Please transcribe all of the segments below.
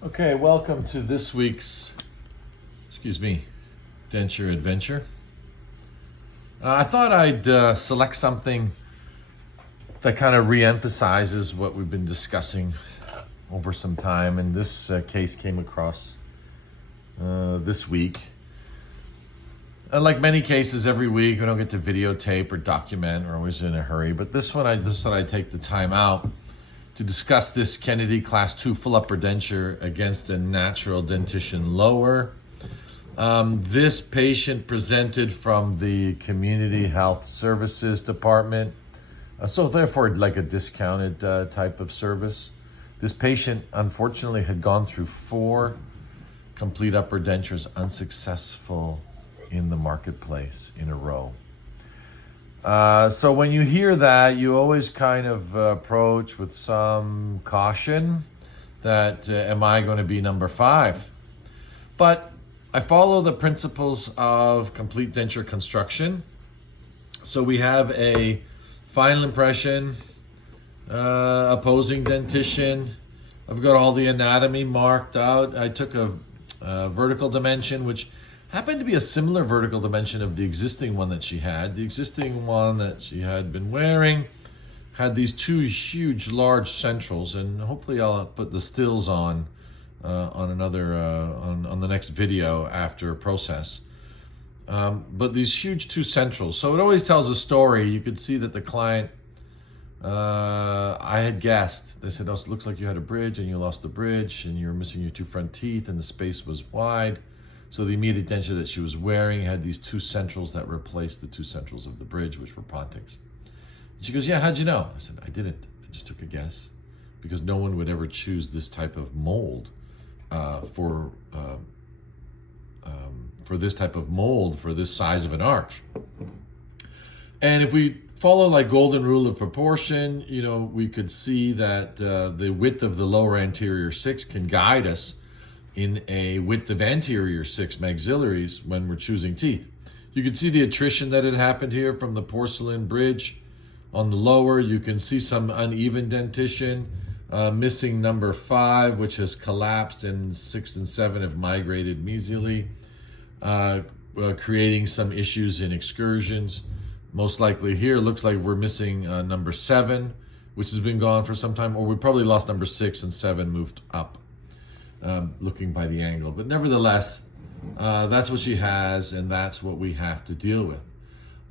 Okay, welcome to this week's, denture adventure. I thought I'd select something that kind of re-emphasizes what we've been discussing over some time, and this case came across this week. Like many cases every week, we don't get to videotape or document. We're always in a hurry, but this one, I just thought I'd take the time out to discuss this Kennedy Class 2 full upper denture against a natural dentition lower. This patient presented from the Community Health Services Department, so therefore like a discounted type of service. This patient unfortunately had gone through 4 complete upper dentures unsuccessful in the marketplace in a row. So when you hear that, you always kind of approach with some caution that am I going to be number 5? But I follow the principles of complete denture construction. So we have a final impression, opposing dentition. I've got all the anatomy marked out. I took a vertical dimension, which happened to be a similar vertical dimension of the existing one that she had. The existing one that she had been wearing had these 2 huge, large centrals, and hopefully I'll put the stills on another on the next video after process. But these huge 2 centrals. So it always tells a story. You could see that the client, I had guessed. They said, "Oh, it looks like you had a bridge and you lost the bridge and you were missing your 2 front teeth and the space was wide." So the immediate denture that she was wearing had these 2 centrals that replaced the 2 centrals of the bridge, which were Pontics. And she goes, "Yeah, how'd you know?" I said, "I didn't. I just took a guess, because no one would ever choose this type of mold for this type of mold for this size of an arch." And if we follow like golden rule of proportion, we could see that the width of the lower anterior 6 can guide us in a width of anterior 6 maxillaries when we're choosing teeth. You can see the attrition that had happened here from the porcelain bridge on the lower. You can see some uneven dentition, missing number 5, which has collapsed, and 6 and 7 have migrated mesially, creating some issues in excursions. Most likely here, looks like we're missing number 7, which has been gone for some time, or we probably lost number 6 and 7 moved up. Looking by the angle, but nevertheless, that's what she has, and that's what we have to deal with.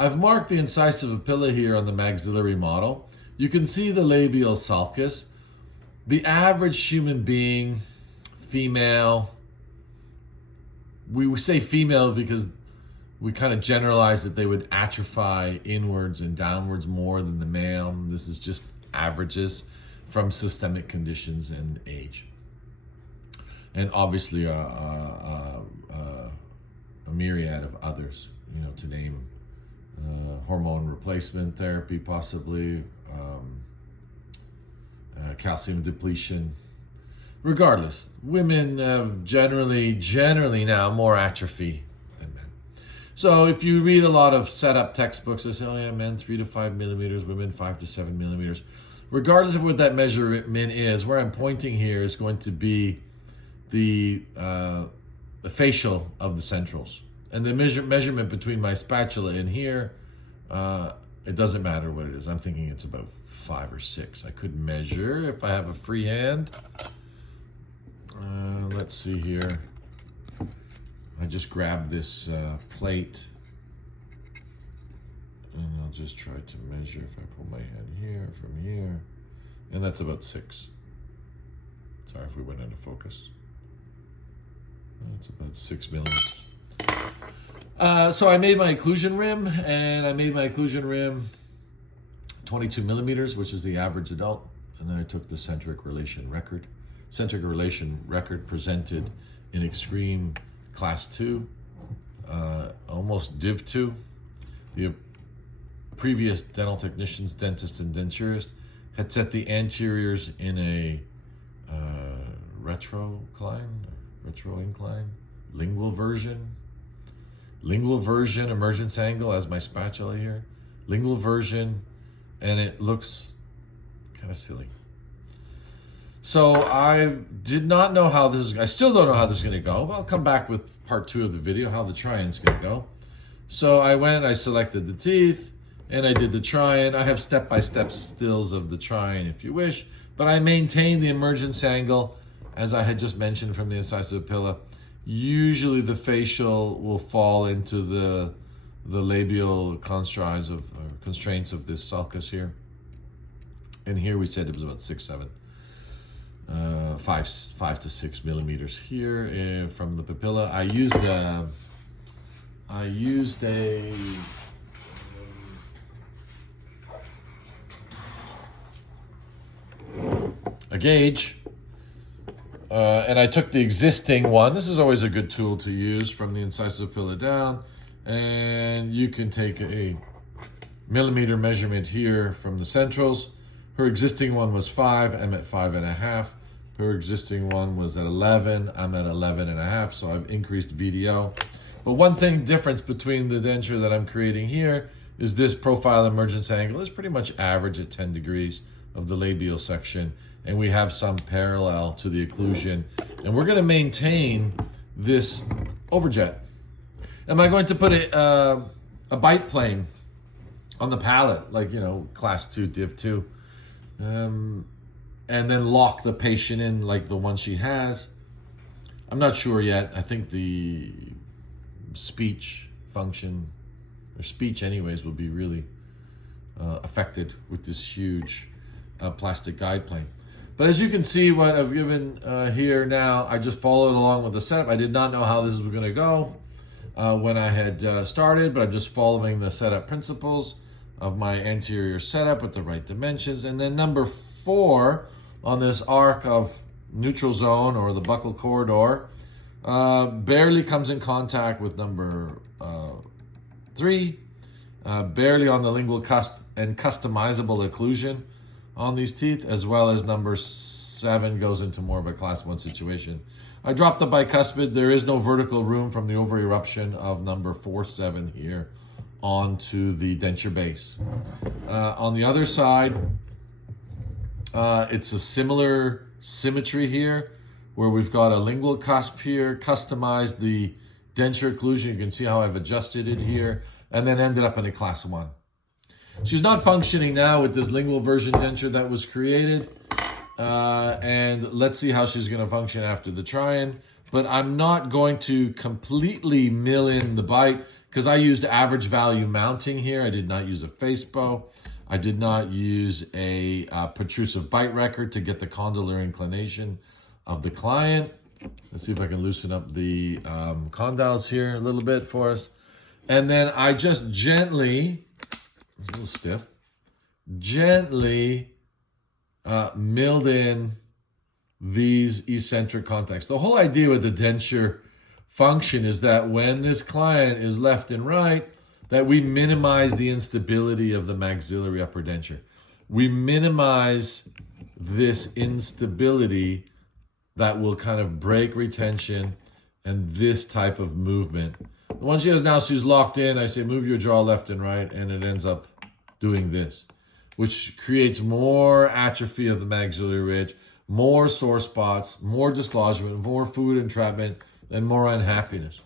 I've marked the incisive papilla here on the maxillary model. You can see the labial sulcus. The average human being, female, we say female because we kind of generalize that they would atrophy inwards and downwards more than the male. This is just averages from systemic conditions and age. And obviously a myriad of others, to name hormone replacement therapy, possibly calcium depletion. Regardless, women generally now more atrophy than men. So if you read a lot of setup textbooks, they say, "Oh yeah, men 3 to 5 millimeters, women 5 to 7 millimeters." Regardless of what that measurement is, where I'm pointing here is going to be the facial of the centrals, and the measurement between my spatula and here, it doesn't matter what it is. I'm thinking it's about 5 or 6. I could measure if I have a free hand. Let's see here. I just grabbed this plate, and I'll just try to measure if I pull my hand here from here, and that's about 6. Sorry if we went out of focus. That's about 6 millimeters. So I made my occlusion rim, and I made my occlusion rim 22 millimeters, which is the average adult. And then I took the centric relation record. Centric relation record presented in extreme class 2, almost div 2. The previous dental technicians, dentists, and denturists had set the anteriors in a retro incline, lingual version, emergence angle as my spatula here, lingual version, and it looks kind of silly. So I did not know how this is, I still don't know how this is gonna go, but I'll come back with part 2 of the video, how the try-in's gonna go. So I selected the teeth, and I did the try-in. I have step-by-step stills of the try-in if you wish, but I maintained the emergence angle, as I had just mentioned, from the incisive papilla. Usually the facial will fall into the labial constraints of this sulcus here. And here we said it was about 5 to 6 millimeters here from the papilla. I used a gauge, and I took the existing one. This is always a good tool to use from the incisive papilla down, and you can take a millimeter measurement here from the centrals. Her existing one was 5, I'm at 5.5. Her existing one was at 11, I'm at 11.5, so I've increased VDO. But one thing difference between the denture that I'm creating here is this profile emergence angle is pretty much average at 10 degrees of the labial section, and we have some parallel to the occlusion, and we're going to maintain this overjet. Am I going to put a bite plane on the palate, like, you know, class 2, div 2, and then lock the patient in like the one she has? I'm not sure yet. I think the speech function, or speech anyways, will be really affected with this huge plastic guide plane. But as you can see, what I've given here now, I just followed along with the setup. I did not know how this was going to go when I had started, but I'm just following the setup principles of my anterior setup with the right dimensions. And then number 4 on this arc of neutral zone, or the buccal corridor, barely comes in contact with number 3, barely on the lingual cusp, and customizable occlusion on these teeth, as well as number 7 goes into more of a class 1 situation. I dropped the bicuspid. There is no vertical room from the over eruption of number 4-7 here onto the denture base. On the other side, it's a similar symmetry here, where we've got a lingual cusp here, customized the denture occlusion. You can see how I've adjusted it here, and then ended up in a class 1. She's not functioning now with this lingual version denture that was created, and let's see how she's going to function after the try-in. But I'm not going to completely mill in the bite, because I used average value mounting here. I did not use a face bow. I did not use a protrusive bite record to get the condylar inclination of the client. Let's see if I can loosen up the condyles here a little bit for us. And then I just gently, it's a little stiff, gently milled in these eccentric contacts. The whole idea with the denture function is that when this client is left and right, that we minimize the instability of the maxillary upper denture. We minimize this instability that will kind of break retention and this type of movement. The one she has now, she's locked in. I say, move your jaw left and right, and it ends up doing this, which creates more atrophy of the maxillary ridge, more sore spots, more dislodgement, more fluid entrapment, and more unhappiness.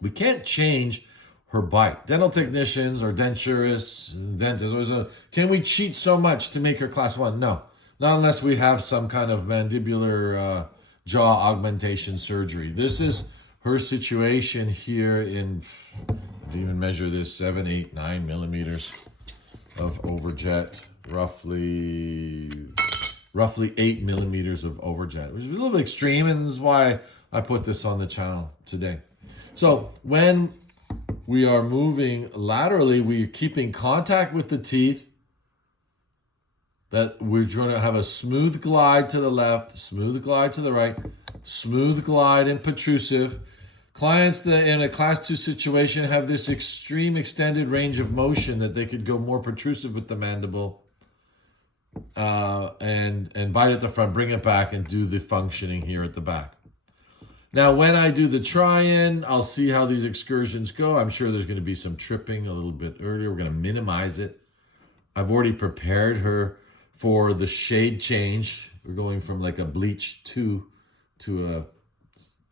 We can't change her bite. Dental technicians or denturists, dentists, always say, can we cheat so much to make her class 1? No, not unless we have some kind of mandibular jaw augmentation surgery. This is her situation here in, to even measure this, 7, 8, 9 millimeters of overjet, roughly 8 millimeters of overjet, which is a little bit extreme, and this is why I put this on the channel today. So when we are moving laterally, we're keeping contact with the teeth, that we're going to have a smooth glide to the left, smooth glide to the right, smooth glide and protrusive. Clients that in a class 2 situation have this extreme extended range of motion that they could go more protrusive with the mandible and bite at the front, bring it back, and do the functioning here at the back. Now, when I do the try-in, I'll see how these excursions go. I'm sure there's going to be some tripping a little bit earlier. We're going to minimize it. I've already prepared her for the shade change. We're going from like a bleach 2 to a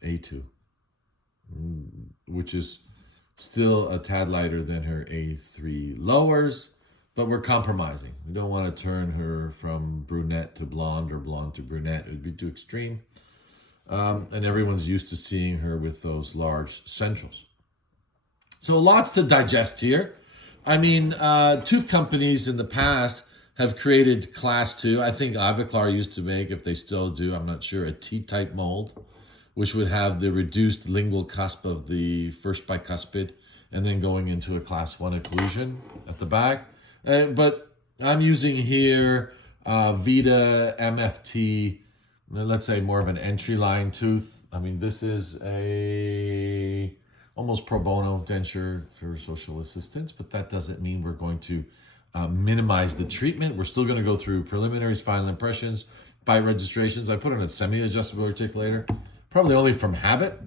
A2, which is still a tad lighter than her A3 lowers, but we're compromising. We don't want to turn her from brunette to blonde or blonde to brunette. It would be too extreme. And everyone's used to seeing her with those large centrals. So lots to digest here. I mean, tooth companies in the past have created class 2. I think Ivoclar used to make, if they still do, I'm not sure, a T-type mold, which would have the reduced lingual cusp of the first bicuspid and then going into a class 1 occlusion at the back. But I'm using here Vita MFT, let's say more of an entry line tooth. I mean, this is a almost pro bono denture for social assistance, but that doesn't mean we're going to minimize the treatment. We're still going to go through preliminaries, final impressions, bite registrations. I put in a semi-adjustable articulator, probably only from habit.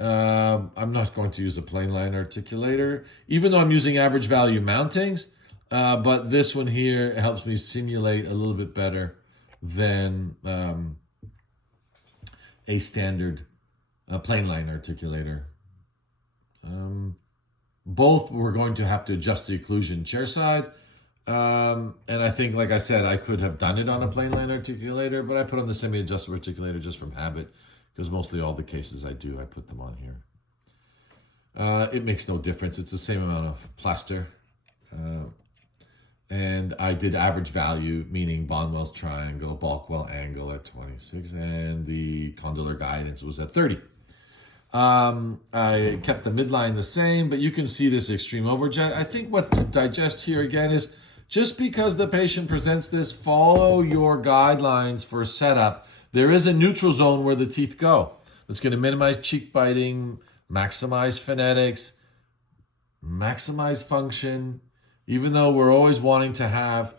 I'm not going to use a plain line articulator, even though I'm using average value mountings. But this one here helps me simulate a little bit better than a standard plain line articulator. Both we're going to have to adjust the occlusion chair side. And I think, like I said, I could have done it on a plain line articulator, but I put on the semi-adjustable articulator just from habit, because mostly all the cases I do, I put them on here. It makes no difference. It's the same amount of plaster. And I did average value, meaning Bonwell's triangle, Balkwell angle at 26, and the condylar guidance was at 30. I kept the midline the same, but you can see this extreme overjet. I think what to digest here again is, just because the patient presents this, follow your guidelines for setup. There is a neutral zone where the teeth go. It's going to minimize cheek biting, maximize phonetics, maximize function, even though we're always wanting to have,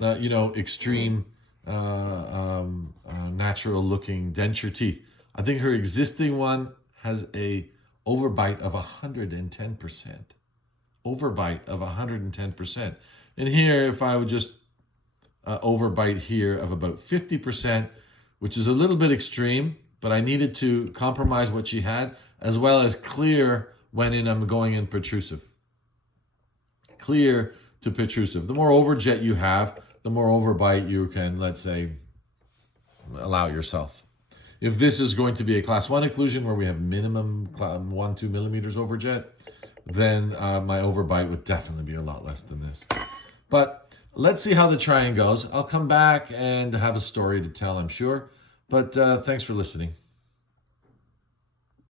extreme, natural-looking denture teeth. I think her existing one has a overbite of 110%. Overbite of 110%. And here, if I would just overbite here of about 50%, which is a little bit extreme, but I needed to compromise what she had, as well as clear when I'm going in protrusive. Clear to protrusive. The more overjet you have, the more overbite you can, let's say, allow yourself. If this is going to be a class 1 occlusion where we have minimum 1-2 millimeters overjet, then my overbite would definitely be a lot less than this. But let's see how the trying goes. I'll come back and have a story to tell, I'm sure. But thanks for listening.